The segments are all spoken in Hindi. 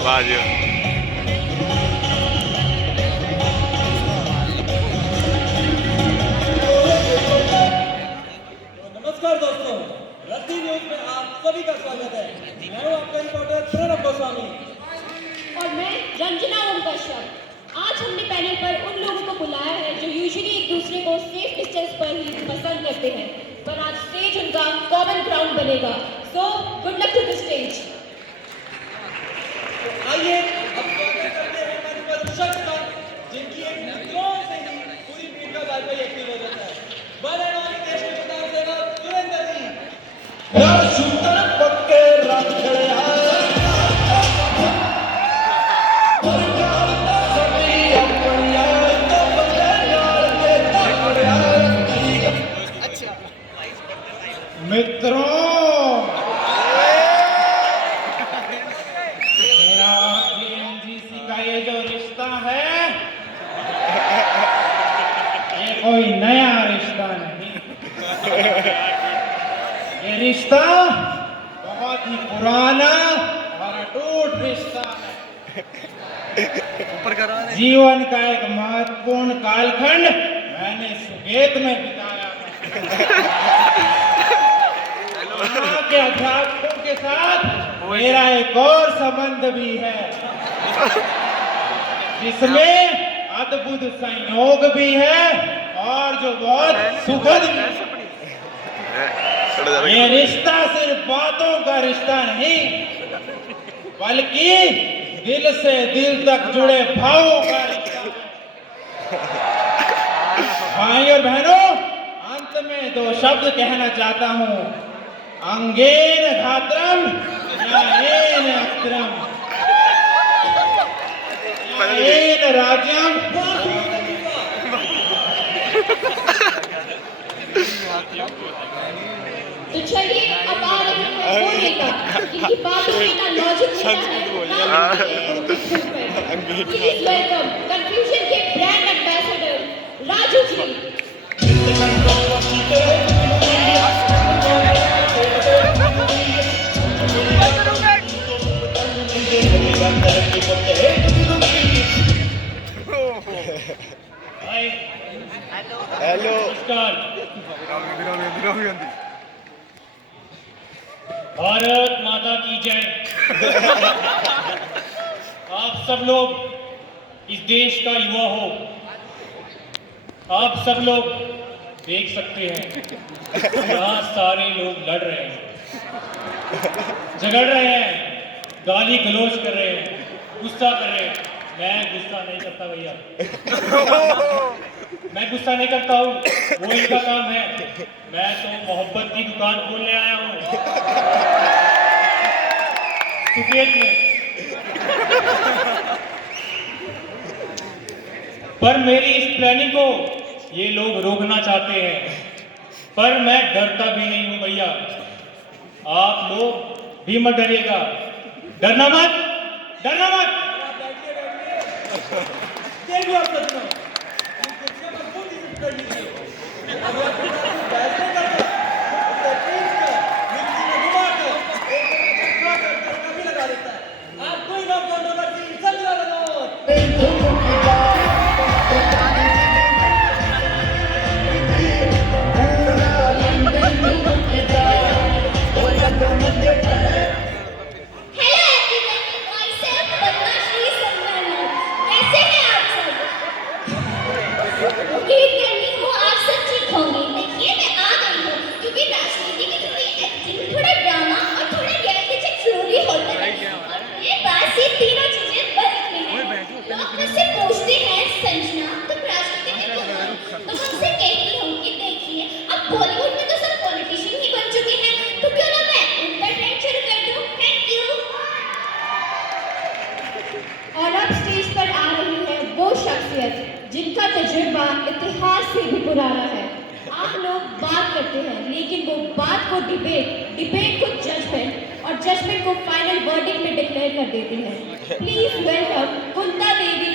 वाह जी। नमस्कार दोस्तों, रद्दी न्यूज में आप सभी का स्वागत है। मैं हूं आपका रिपोर्टर प्रणब गोस्वामी और मैं रंजना ओम कश्यप। आज हमने पैनल पर उन लोगों को बुलाया है जो यूजुअली एक दूसरे को सेफ डिस्टेंस पर ही पसंद करते हैं, पर आज स्टेज उनका कॉमन ग्राउंड बनेगा। So good luck to the stage. आइए अब स्वागत करते हैं मंच पर उस शख्स का जिनकी एक मुद्राओं से ही पूरी भीड़ का वाईफाई एक्टिव हो जाता है। वन एंड ओनली देश के प्रधान सेवक सुरेंद्र जी। यार सुंदर पक्के रखड़े मित्रों, मेरा एनजीसी का ये जो रिश्ता है, ये कोई नया रिश्ता नहीं। ये रिश्ता बहुत ही पुराना और अटूट रिश्ता है। जीवन का एक महत्वपूर्ण कालखंड मैंने सुकेत में बिताया है। वहाँ के अध्यापकों के साथ मेरा एक और संबंध भी है, जिसमें अद्भुत संयोग भी है और जो बहुत सुखद भी है। ये रिश्ता सिर्फ बातों का रिश्ता नहीं, बल्कि दिल से दिल तक जुड़े भावों का रिश्ता है। भाई और बहनों, अंत में दो शब्द कहना चाहता हूँ। अंगेन घात्रम याएन अत्रम याएन राज्यम। तो चलिए अब आ रहे हैं वो नेता जिनकी बातों में ना लॉजिक होता है। प्लीज वेलकम कंफ्यूजन के brand ambassador Raju ji. Hello. Bharat माता की जय। आप सब लोग इस देश का युवा हो, आप सब लोग देख सकते हैं यहाँ सारे लोग लड़ रहे हैं, झगड़ रहे हैं, गाली गलौज कर रहे हैं, गुस्सा कर रहे हैं। मैं गुस्सा नहीं करता भैया, मैं गुस्सा नहीं करता हूँ, वो इनका काम है। मैं तो मोहब्बत की दुकान खोलने आया हूँ सुकेत में। पर मेरी इस प्लानिंग को ये लोग रोकना चाहते हैं, पर मैं डरता भी नहीं हूँ भैया। आप लोग भी मत डरिएगा, डरना मत, डरना मत। देखो आप सजना, ये कुर्सियां मजबूत ही कर लीजिए। अगर आप बैठने का तो प्लीज कर मिक्सी में घुमा कर एक जगह खड़ा कर लगा देता है। आप कोई ना कंट्रोवर्सी चल रहा जिनका तजुर्बा इतिहास से भी पुराना है। आप लोग बात करते हैं, लेकिन वो बात को डिबेट को जजमेंट और जजमेंट को फाइनल वर्डिक्ट में डिक्लेयर कर देती है। Please welcome Kunta Devi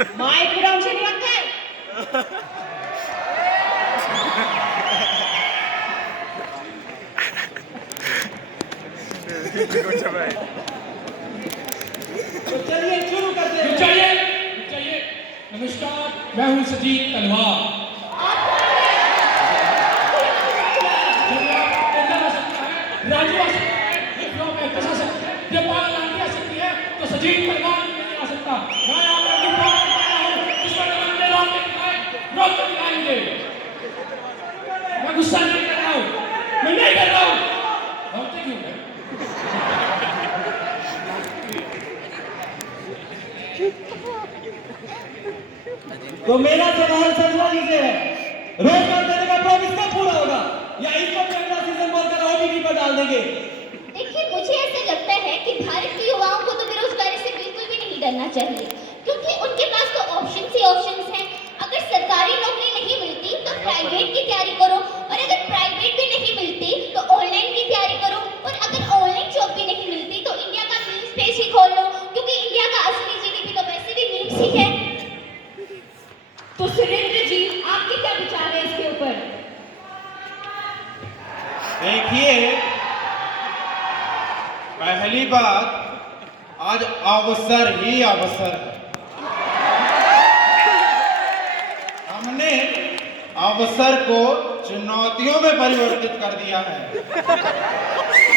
mike ground से नहीं रखा है। तो चलिए शुरू करते हैं। चाहिए। नमस्कार, मैं हूं सजीत तलवार। राजू आ सकता है, विक्रम एक्ट्रेस आ सकती है, जयपाल लांडी आ सकती है, तो सजीत तलवार नहीं आ सकता। मैं यहाँ पर विक्रम आया हूँ, जिसका नाम मेरा रोक दिखाएंगे। मैं गुस्सा नहीं कर रहा हूँ, मैं नहीं कर रहा हूँ। रोकते क्यों है? तो मेरा सवाल संजना जी से है, रोजगार देने का प्रॉमिस कब पूरा होगा, या इसको भी अगला सीजन बोलकर ओटीटी पर डाल देंगे? देखिए, मुझे ऐसा लगता है कि भारत के युवाओं को तो बेरोजगारी से बिल्कुल भी नहीं डरना चाहिए, क्योंकि उनके पास तो ऑप्शंस ही ऑप्शंस हैं। अगर सरकारी नौकरी नहीं मिलती तो प्राइवेट की तैयारी करो, और अगर प्राइवेट भी नहीं मिलती तो ऑनलाइन की तैयारी करो, और अगर ऑनलाइन जॉब भी नहीं मिलती तो इंडिया का मीम्स पेज ही खोल लो, क्योंकि इंडिया का असली जीडीपी तो वैसे भी मीम्स ही है। तो सुरेंद्र जी, आपके क्या विचार है इसके ऊपर? देखिए, पहली बात, आज अवसर ही अवसर है। हमने अवसर को चुनौतियों में परिवर्तित कर दिया है।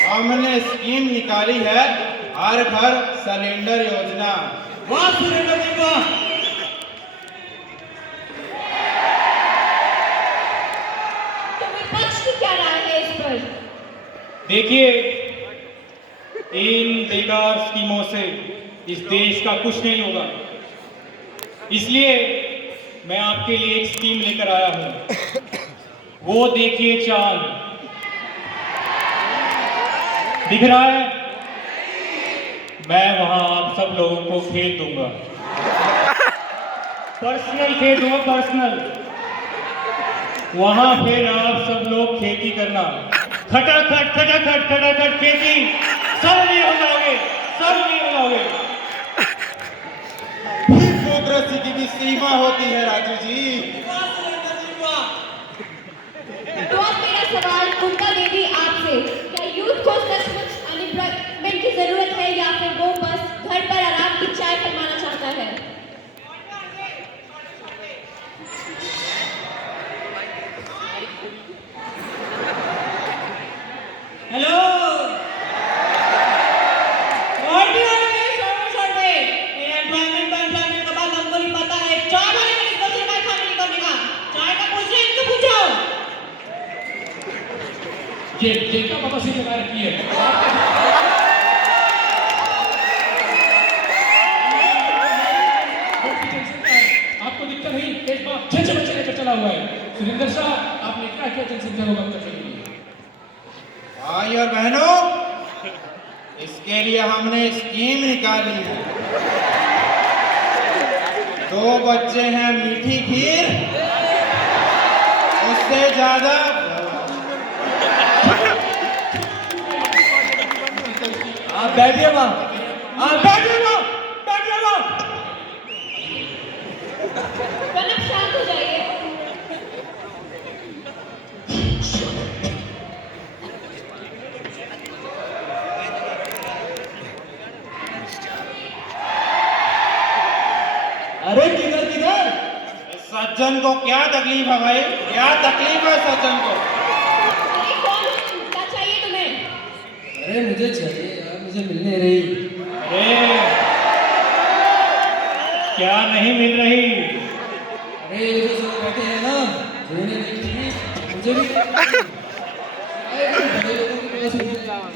हमने स्कीम निकाली है, हर घर सिलेंडर योजना। वाह सुरेंद्र जी, वाह। तो विपक्ष की क्या राय है इस पर? देखिए, इन बेकार स्कीमों से इस देश का कुछ नहीं होगा। इसलिए मैं आपके लिए एक स्कीम लेकर आया हूं। वो देखिए चांद दिख रहा है, मैं वहां आप सब लोगों को खेत दूंगा, पर्सनल खेत दूंगा, पर्सनल। वहां फिर आप सब लोग खेती करना, खटाखट खटाखट खटाखट खेती, सब नहीं हो जाओगे, सब नहीं हो जाओगे। डेमोक्रेसी की भी सीमा होती है राजू जी। वाह सुरेंद्र जी, वाह। तो अब मेरा सवाल कुंता देवी आपसे, क्या यूथ को सचमुच अनएम्प्लॉयमेंट की जरूरत है, या फिर वो बस घर पर आराम की चाय फरमाना चाहता है? हेलो, और भी हो गए छोड़ दे। ये एम्प्लॉयमेंट का बात हमको नहीं पता है। चाय वाले का किसको सिखाया खाने निकलने का? चाय का पूछ रहे, इनको पूछो। ये क्या बाबा से लगा रखी है? आपको दिक्कत नहीं, एक बार 6 बच्चे लेकर चला हुआ है। सुरेंद्र साहब, आपने क्या क्या जनसंख्या होगा बच्चों के लिए? भाई और बहनों, इसके लिए हमने स्कीम निकाली है। 2 बच्चे हैं मीठी खीर, उससे ज्यादा आप बैठिए वहाँ, आप बैठिए वहाँ, बैठिए वहाँ। प्रणब, शांत हो जाइए। अरे किधर किधर? सज्जन को क्या तकलीफ है भाई? क्या तकलीफ है सज्जन को? अरे कौन हो तुम? क्या चाहिए तुम्हें? अरे मुझे चाहिए यार, मुझे मिलने रही। अरे क्या नहीं मिल रही? अरे ये जो सब बैठे हैं ना, जिन्होंने नहीं मिली, मुझे भी अरे बड़े लोगों के पास मिल जाएगी।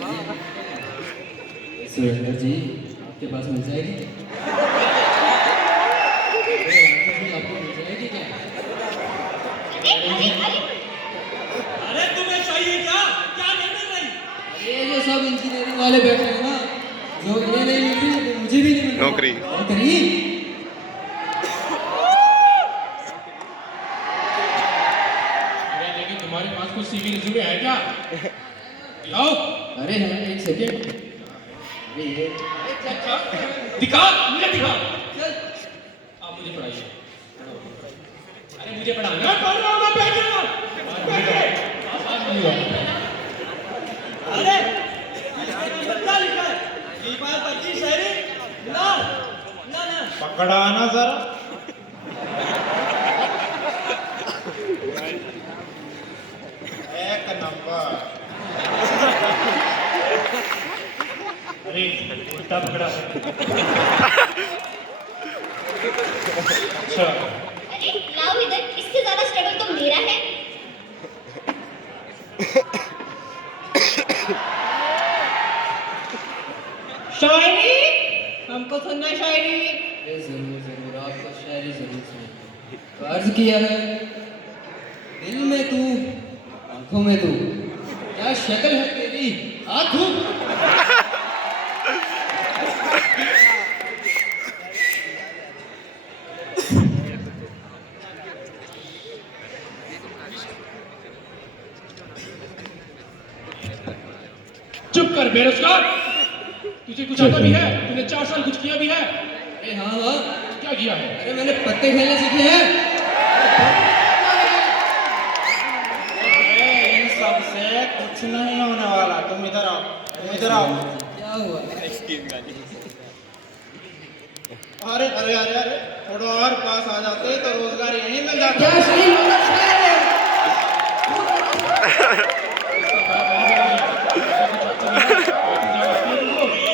सुरेंद्र जी, आपके पास मिल जाएगी? आपको मिल जाएगी क्या? अरे तुम्हें चाहिए क्या? क्या नहीं मिल रही? अरे ये सब इंजीनियरिंग वाले बैठे हैं ना, जो इन्हें नहीं मिल रही, तो मुझे भी नहीं मिल रही। नौकरी। नौकरी? अरे लेकिन तुम्हारे पास कुछ सीवी रिज्यूमे है क्या? दिखाओ। अरे है, एक सेकेंड। अरे ये दिखा, मुझे दिखा। आप मुझे अपनी पढ़ाई से। अरे मुझे पढ़ाना। मैं पढ़ रहा हूँ, मैं बैठ जाऊँ। अरे इसमें क्या लिखा है? दीपाल 25 शायरी ना ना ना पकड़ा ना जरा। एक नंबर। अरे उल्टा पकड़ा। अच्छा अरे लाओ इधर, इससे ज्यादा स्ट्रगल तो मेरा है। शायरी हमको सुनना शायरी। जरूर जरूर आपको शायरी जरूर सुनाऊंगा। तो अर्ज किया है, दिल में तू आंखों में तू, क्या शक्ल है तेरी आंखों। चुप कर बेरोजगार। तुझे कुछ आता भी है? तूने 4 साल कुछ किया भी है? अरे हाँ हाँ, क्या किया है? अरे मैंने पत्ते खेलने सीखे हैं। इन सब से कुछ नहीं होने वाला। तुम इधर आओ, तुम इधर आओ। क्या हुआ? अरे अरे अरे अरे, थोड़ा और पास आ जाते तो रोजगार यहीं मिल जाता। क्या सही होगा शायर है।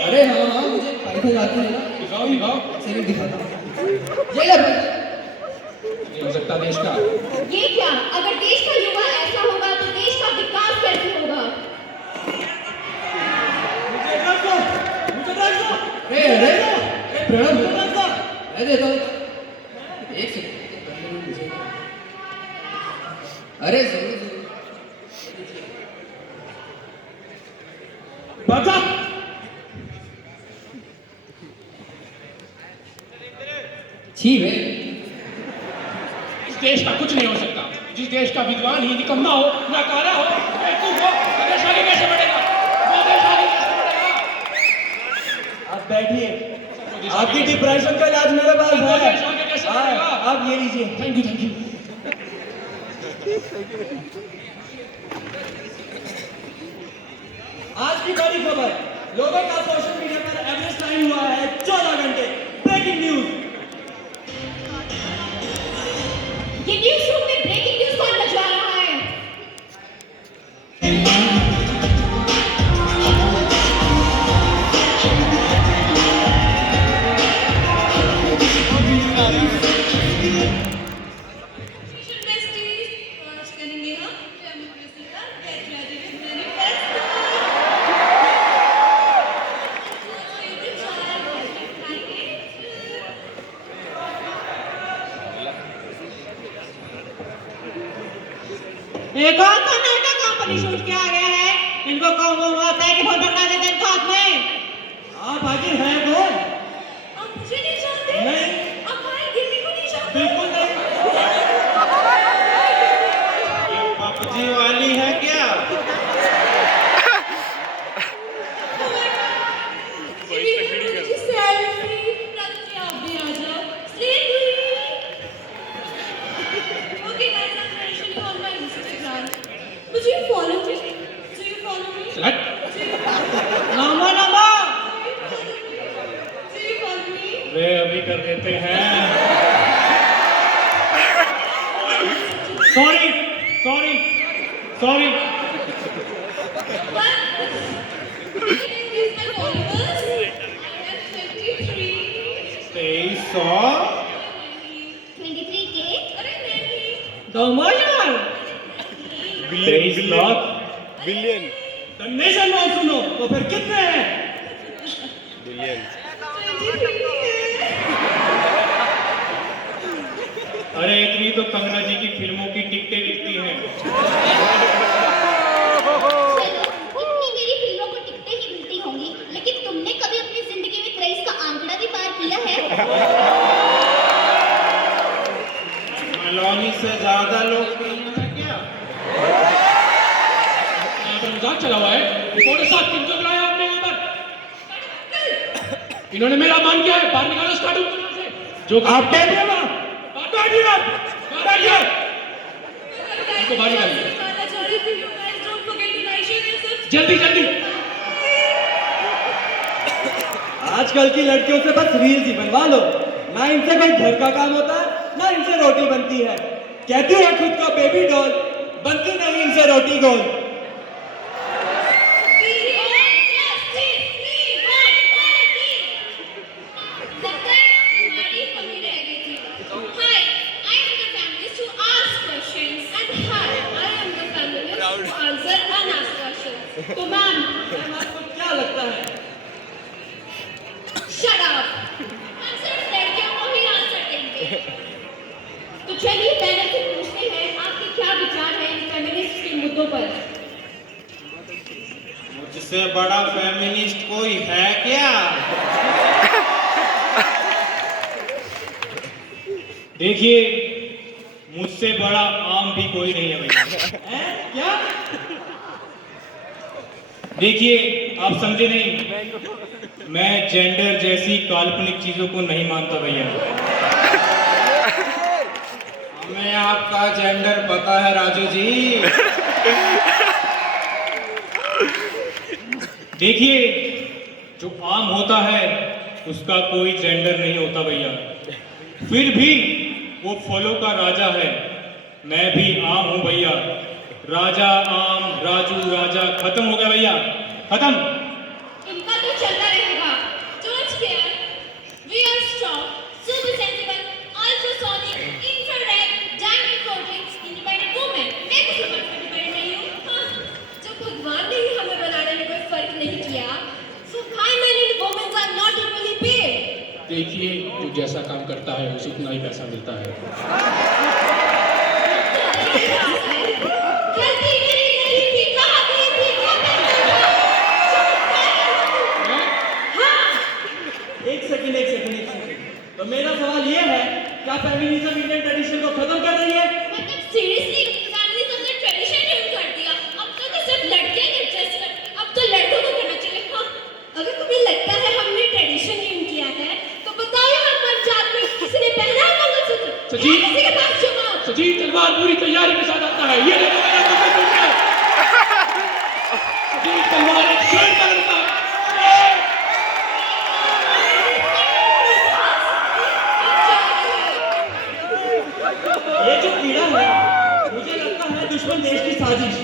अरे हाँ हाँ, मुझे पाइथन आती है ना। दिखाओ दिखाओ। चलिए दिखाता हूँ। ये ले भाई। ये हो सकता देश का। ये क्या? अगर देश का युवा ऐसा होगा तो देश का विकास कैसे होगा? मुझे रख दो, मुझे रख दो। अरे अरे अरे प्रणव, मुझे रख दो। मैं देता हूँ। एक सेकंड। अरे जरूर जरूर। बचा छी वे। इस देश का कुछ नहीं हो सकता। जिस देश का विद्वान ही निकम्मा हो, नाकारा हो, बेवकूफ हो, वो देश आगे कैसे बढ़ेगा? वो देश आगे कैसे बढ़ेगा? आप बैठिए, आपकी डिप्रेशन का इलाज मेरे पास वो है। देश आगे कैसे हाँ, बढ़ेगा? आप ये लीजिए। Thank you thank you. आज की बड़ी खबर, लोगों का सोशल मीडिया पर एवरेज टाइम हुआ है 14 घंटे। Breaking news. ये न्यूज रूम में ब्रेकिंग न्यूज कौन बजवा रहा है? एक और कर्नाटक कंपनी शूट किया गया है। इनको कौन होता है कि फोन पकड़ा देते हैं इनको हाथ में। आप आखिर हैं कौन? आप मुझे नहीं जानते? नहीं। आप हमारे गिरने को नहीं जानते? बिल्कुल नहीं। ये पबजी वाली है क्या? मुझे सेल्फी रखते आप भी आ जाओ। Selfie. Okay guys, I'm mentioning you on my Instagram. Would you follow me? Do you follow me? What? Do you follow me? Namo Namo. Do you follow me? वे अभी कर देते हैं। Sorry sorry sorry. But increase my followers. I have 23. 2300। 23K? अरे नहीं। दो मजार। 23 लाख। बिलियन नेशन नॉट सुनो तो फिर कितने हैं? बिलियन 23 है। अरे इतनी तो कंगना जी की फिल्मों की टिकटें बिकती हैं। चलो, इतनी मेरी फिल्मों को टिकटें ही मिलती होंगी, लेकिन तुमने कभी अपनी जिंदगी में 23 का आंकड़ा भी पार किया है? कॉलोनी से ज्यादा लोग हैं क्या? यहाँ पर मजाक चला हुआ है। रिपोर्टर साहब किन को बुलाया आपने यहाँ पर? इन्होंने मेरा मान किया है। बाहर निकालो स्टार्ट से। जो आप बैठिए वहाँ, बैठिए आप, बैठिए। इनको बाहर निकालिए जल्दी जल्दी। आजकल की लड़कियों से बस रील्स ही बनवा लो, ना इनसे कोई घर का काम होता है, ना इनसे रोटी बनती है। कहती है खुद को बेबी डॉल, बनती नहीं इनसे रोटी गोल। तो मैम आपको क्या लगता है? शट अप, हम सिर्फ लड़कियों को ही आंसर देंगे। तो चलिए पैनल से पूछते हैं आपके क्या विचार हैं फेमिनिस्ट के मुद्दों पर। मुझसे बड़ा फेमिनिस्ट कोई है क्या? देखिए मुझसे बड़ा आम भी कोई नहीं है भैया। क्या? देखिए आप समझे नहीं, मैं जेंडर जैसी काल्पनिक चीजों को नहीं मानता भैया। हमें आपका जेंडर पता है राजू जी। देखिए जो आम होता है उसका कोई जेंडर नहीं होता भैया, फिर भी वो फलों का राजा है। मैं भी आम हूं भैया, राजा आम राजू राजा खत्म हो गया भैया, खत्म। इनका तो चलता रहेगा। Don't scare. We are strong, super sensible, ultrasonic, infrared, diamond coated, independent women. मैं किसी पर independent नहीं हूँ। हाँ, जब भगवान ने ही हमें बनाने में कोई फर्क नहीं किया, so why men and women are not equally paid? देखिए जो जैसा काम करता है उसे उतना ही पैसा मिलता है। गलती मेरी नहीं थी, कहा गई थी, क्या करना था? हाँ, एक सेकंड। तो मेरा सवाल ये है, क्या फेमिनिज्म इंडियन ट्रेडिशन को खत्म कर रही है? मतलब सीरियसली फेमिनिज्म ने ट्रेडिशन यूज कर दिया। अब तो सिर्फ लड़कियां एडजस्ट करती, अब तो लड़कों को करना चाहिए। हाँ, अगर तुम्हें लगता है हमने ट्रेडिशन यूज किया है तो बताओ हमारे जात में किसी ने पहना है मंगलसूत्र? सची? है किसी के पास जवाब? सजीव तलवार पूरी तैयारी के साथ आता है। ये देखो मेरा मंगलसूत्र है। सजीव तलवार एक शेर का लड़का है। ये जो कीड़ा है, मुझे लगता है दुश्मन देश की साजिश।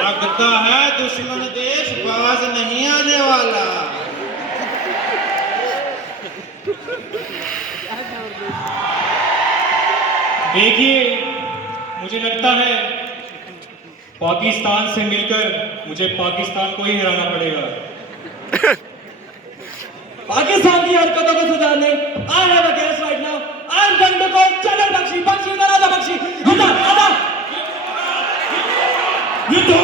लगता है दुश्मन देश बाज नहीं आने वाला। देखिए मुझे लगता है पाकिस्तान से मिलकर मुझे पाकिस्तान को ही हराना पड़ेगा। पाकिस्तान की हरकतों को सुधारने I have a guest right now. I am going to call Chandar Bakshi, Raja Bakshi. आजा। ये तो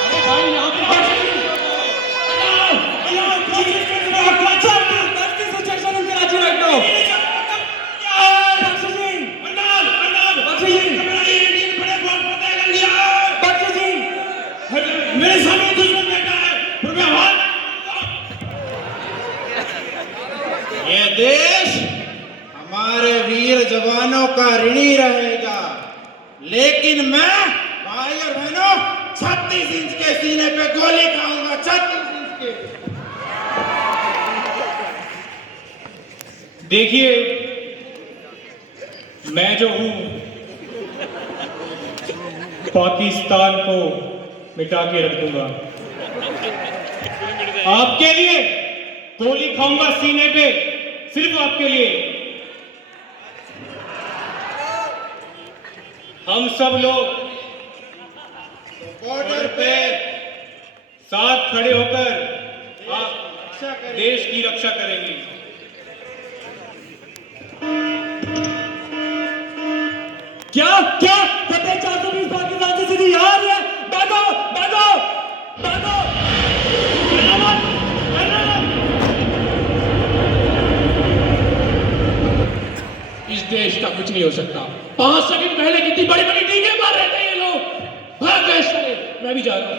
अरे भाई यहाँ पे That's the situation in Karachi right now. Bakshi ji, Bakshi जी, मेरे सामने दुश्मन बैठा है पर मैं हार ये देश हमारे वीर जवानों का ऋणी रहेगा, लेकिन मैं भाई और बहनों 36 इंच के सीने पे गोली खाऊंगा। 36 इंच के। देखिए मैं जो हूं पाकिस्तान को मिटा के रख दूंगा। आपके लिए गोली खाऊंगा सीने पे, सिर्फ आपके लिए। हम सब लोग बॉर्डर पे साथ खड़े होकर आप देश की रक्षा करेंगे। क्या क्या फतेह 420 पाकिस्तान से सीधी यहाँ आ रही है? भागो भागो भागो। इस देश का कुछ नहीं हो सकता। 5 सेकंड पहले कितनी बड़ी बड़ी टीकें मार रहे थे ये लोग। भाग गए सारे। मैं भी जा रहा हूं।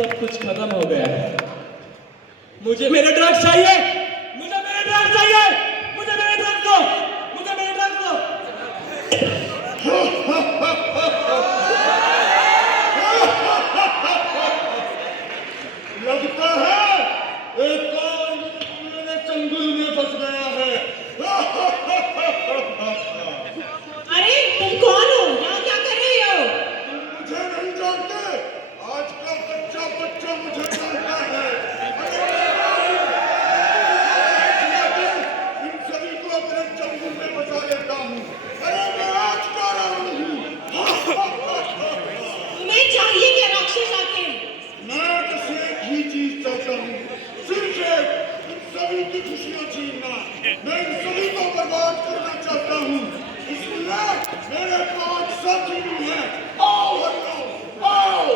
सब कुछ खत्म हो गया है। मुझे मेरे ड्रग्स चाहिए, मुझे मेरे ड्रग्स चाहिए, मुझे मेरे ड्रग्स दो, मुझे मेरे ड्रग्स दो। लगता है एक और मेरे चंगुल में फंस गया है। अरे तुम कौन हो? यहाँ क्या कर रही हो? मुझे नहीं जानते, आज का बच्चा बच्चा मुझे जानता है। इन सभी को अपने चंगुल में बचा लेता हूँ। अरे मैं आज का रावण हूँ। तुम्हें चाहिए क्या राक्षस आखिर? मैं बस एक ही चीज चाहता हूँ, सिर्फ एक, इन सभी की खुशियाँ छीनना। मैं इन सभी को बर्बाद करना चाहता हूँ, इसलिए मेरे 5 साथी भी हैं। आओ हरिओम, आओ।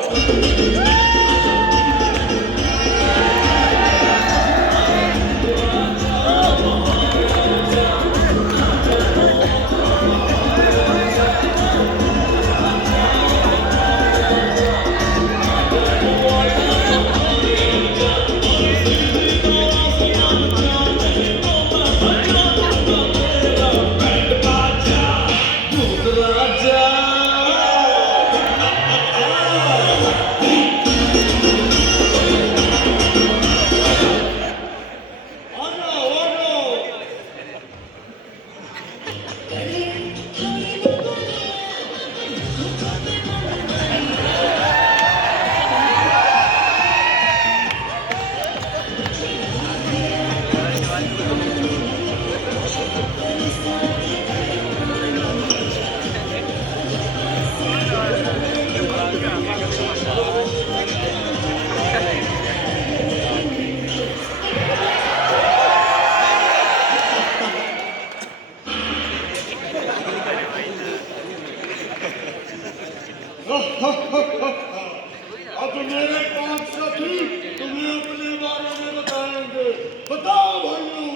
अब मेरे 5 साथी तुम्हें अपने बारे में बताएंगे। बताओ भाइयों।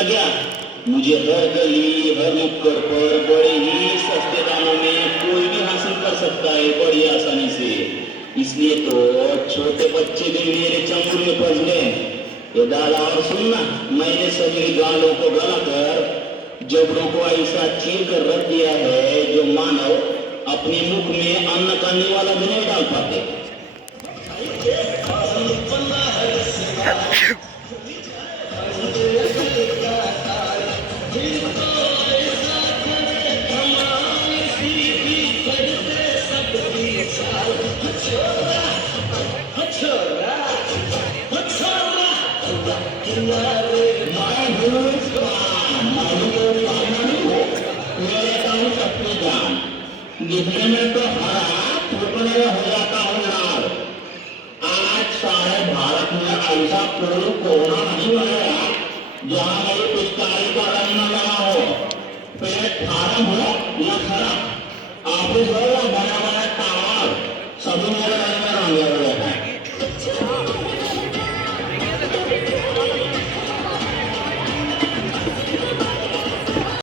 क्या मुझे हर गली हर नुक्कड़ पर बड़े ही सस्ते दामों में कोई भी हासिल कर सकता है बड़ी आसानी से, इसलिए तो छोटे बच्चे भी मेरे चंगुल में फंस गए। ये दादा और सुनना, मैंने सभी गालों को गलाकर जबड़ों को ऐसा चीर कर रख दिया है जो मानव अपने मुख में अन्न का निवाला भी नहीं डाल पाते। दिखने में तो हरा टुकड़े हो जाता हूँ यार। आज सारे भारत में ऐसा कोई कोना नहीं बनेगा जहाँ मेरी पिचकारी का रंग न लगा हो। पेट फार्म हो या खरा, ऑफिस हो या